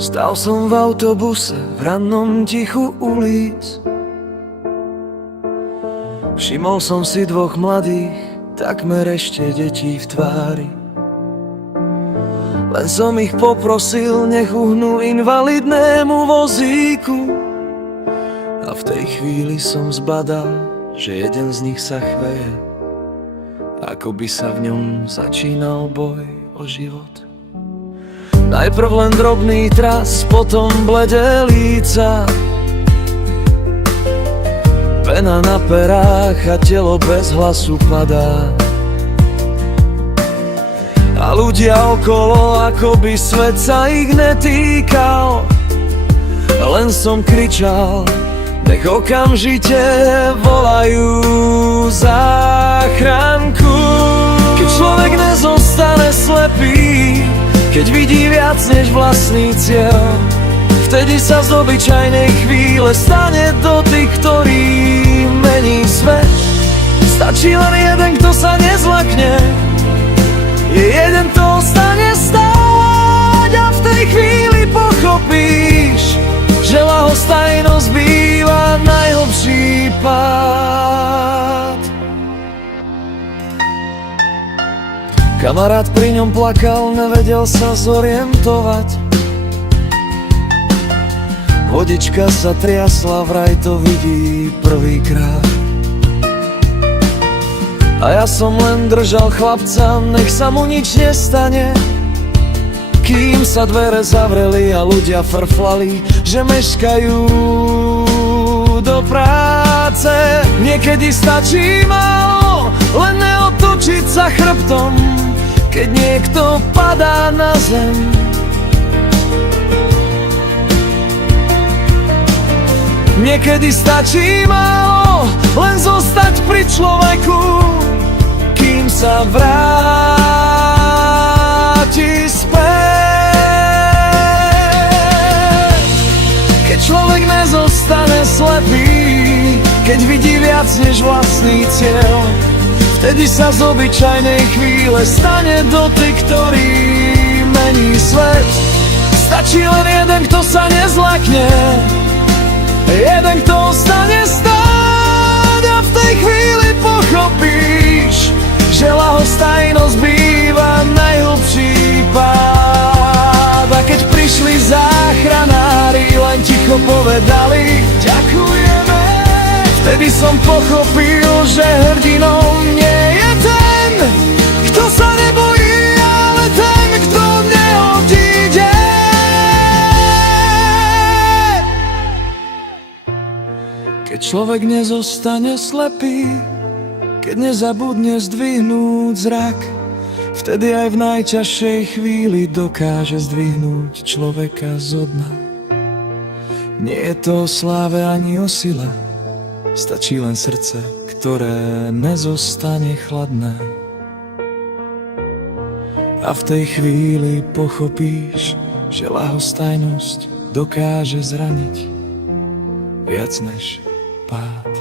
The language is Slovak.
Stál som v autobuse v rannom tichu ulic. Všimol som si dvoch mladých, takmer ešte detí v tvári. Len som ich poprosil, nech uhnú invalidnému vozíku. A v tej chvíli som zbadal, že jeden z nich sa chveje, ako by sa v ňom začínal boj o život. Najprv len drobný tras, potom bledé líca, pena na perách a telo bez hlasu padá. A ľudia okolo, ako by svet sa ich netýkal. Len som kričal, nech okamžite volajú záchranku. Keď človek nezostane slepý, keď vidí viac než vlastný cieľ, vtedy sa z obyčajnej chvíle stane dotyk, ktorý mení svet. Stačí len jeden, kto sa nezlakne, je jeden, kto ostane stáť, a v tej chvíli pochopíš, že ľahostajnosť býva najhlbší pád. Kamarát pri ňom plakal, nevedel sa zorientovať. Vodička sa triasla, vraj to vidí prvýkrát. A ja som len držal chlapca, nech sa mu nič nestane, kým sa dvere zavreli a ľudia frflali, že meškajú do práce. Niekedy stačí málo, len neotočiť sa chrbtom, keď niekto padá na zem. Niekedy stačí málo, len zostať pri človeku, kým sa vráti späť. Keď človek nezostane slepý, keď vidí viac než vlastný cieľ, vtedy sa z obyčajnej chvíle stane dotyk, ktorý mení svet. Stačí len jeden, kto sa nezlakne, jeden, kto ostane stáť, a v tej chvíli pochopíš, že ľahostajnosť býva najhlbší pád. A keď prišli záchranári, len ticho povedali ďakujeme, vtedy som pochopil, že hrdinom nie je ten, kto sa nebojí, ale ten, kto neodíde. Keď človek nezostane slepý, keď nezabudne zdvihnúť zrak, vtedy aj v najťažšej chvíli dokáže zdvihnúť človeka zo dna. Nie je to o sláve ani o sile, stačí len srdce, ktoré nezostane chladné. A v tej chvíli pochopíš, že ľahostajnosť dokáže zraniť viac než pád.